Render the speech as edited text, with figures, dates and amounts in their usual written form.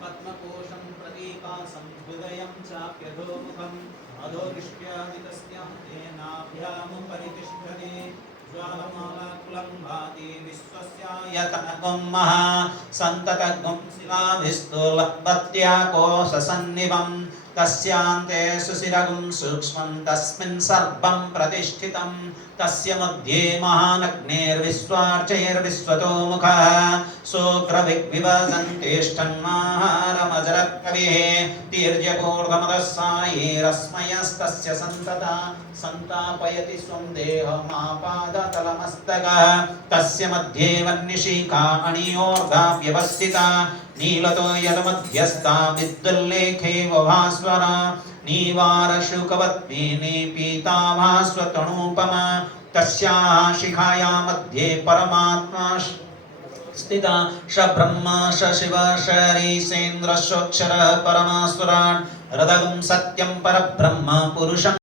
पद्मकोशं प्रतीकासं हृदयं चाप्यधोमुखम् अधोदृष्ट्यादितस्य तेनाभ्यामुपरितिष्ठते ज्वालमालाकुलं भाति विश्वस्यायतनगुं महा सन्ततगुं शिलाभिस्तुलभत्याकोशसन्निभं तस्यान्ते सुशिरगुं सूक्ष्मं तस्मिन् सर्वं प्रतिष्ठितं तस्य मध्ये महानग्नेर्विश्वार्चैर्विश्वतो मुखः शुक्रविग्विवसन्तिष्ठन्माहारमजरकविः तीर्यपूर्वमदस्सायैरस्मयस्तस्य सन्तता सन्तापयति स्वं देहमापादतलमस्तकः तस्य मध्ये वह्निशिखा अणियोर्धा व्यवस्थिता नीलतो यदमध्यस्था विद्युल्लेखे वभास्वरा नीवारशुकवत्मेने पीताभास्वतनूपमा तस्याः शिखाया मध्ये परमात्मा स्थिता स ब्रह्म स शिव स ऋषेन्द्र सोक्षर परमासुरान् हृदयं सत्यं परब्रह्म पुरुषं